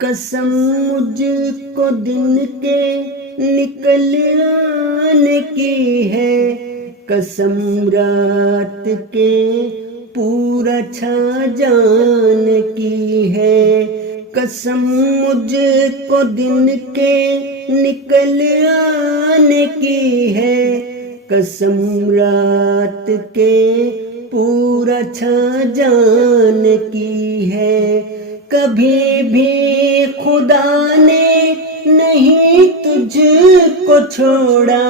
قسم مجھ کو دن کے نکل آنے کی ہے، قسم رات کے پورا چھا جانے کی ہے، قسم مجھ کو دن کے نکل آنے کی ہے، قسم رات کے پورا چھا جانے کی ہے، کبھی بھی خدا نے نہیں تجھ کو چھوڑا،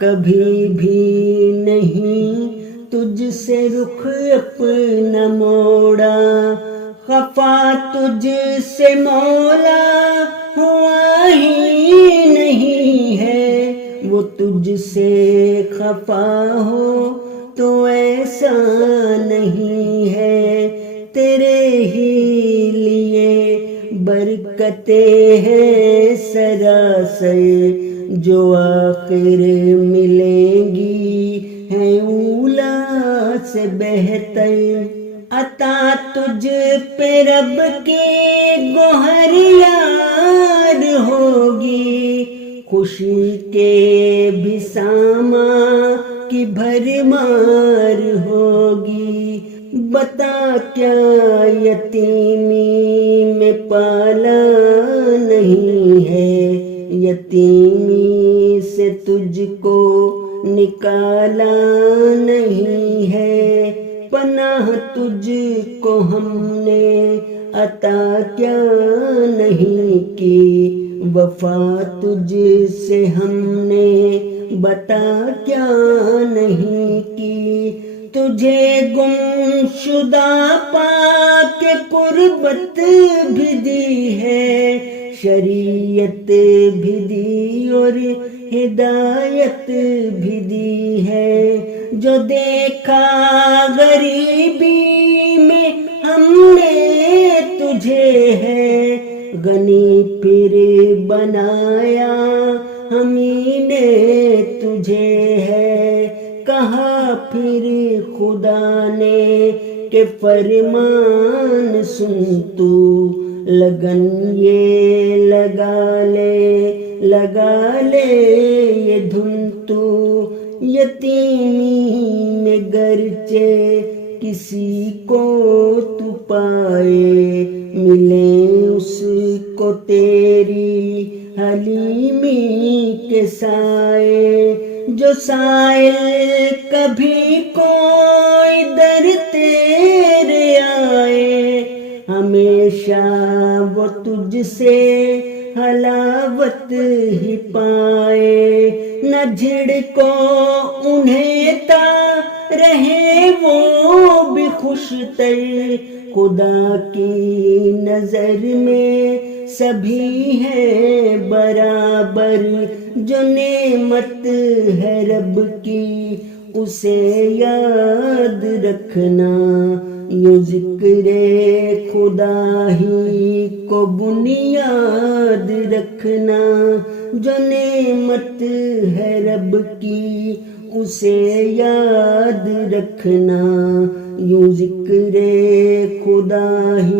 کبھی بھی نہیں تجھ سے رخ اپنا موڑا، خفا تجھ سے مولا ہوا ہی نہیں ہے، وہ تجھ سے خفا ہو تو ایسا نہیں ہے، تیرے ہی لیے برکتیں ہیں سراسر، جو آخر ملیں گی ہیں اولا سے بہتر، عطا تجھ پہ رب کی گوہر یار ہوگی، خوشی کے بھی ساما کی بھرمار ہوگی، بتا کیا یتیمی میں پالا نہیں ہے، یتیمی سے تجھ کو نکالا نہیں ہے، پناہ تجھ کو ہم نے عطا کیا نہیں کی، وفا تجھ سے ہم نے بتا کیا نہیں کی، تجھے گم شدہ پا کے قربت بھی دی ہے، شریعت بھی دی اور ہدایت بھی دی ہے، جو دیکھا غریبی میں ہم نے تجھے ہے، غنی پھر بنایا ہمیں نے تجھے ہے، کہا پھر خدا نے کہ فرمان سن تو، لگن یہ لگا لے یہ دھن تو، یتیمی میں گرچہ کسی کو تو پائے، ملیں اس کو تیری حلیمی کے سائے، جو سائل کبھی کوئی در تیرے آئے، ہمیشہ وہ تجھ سے حلاوت ہی پائے، نہ جھڑکو انہیں تا رہے وہ بھی خوش تر، خدا کی نظر میں سبھی ہیں برابر، جو نعمت ہے رب کی اسے یاد رکھنا، یوں ذکر خدا ہی کو بنیاد رکھنا، جو نعمت ہے رب کی اسے یاد رکھنا، یوں ذکر خدا ہی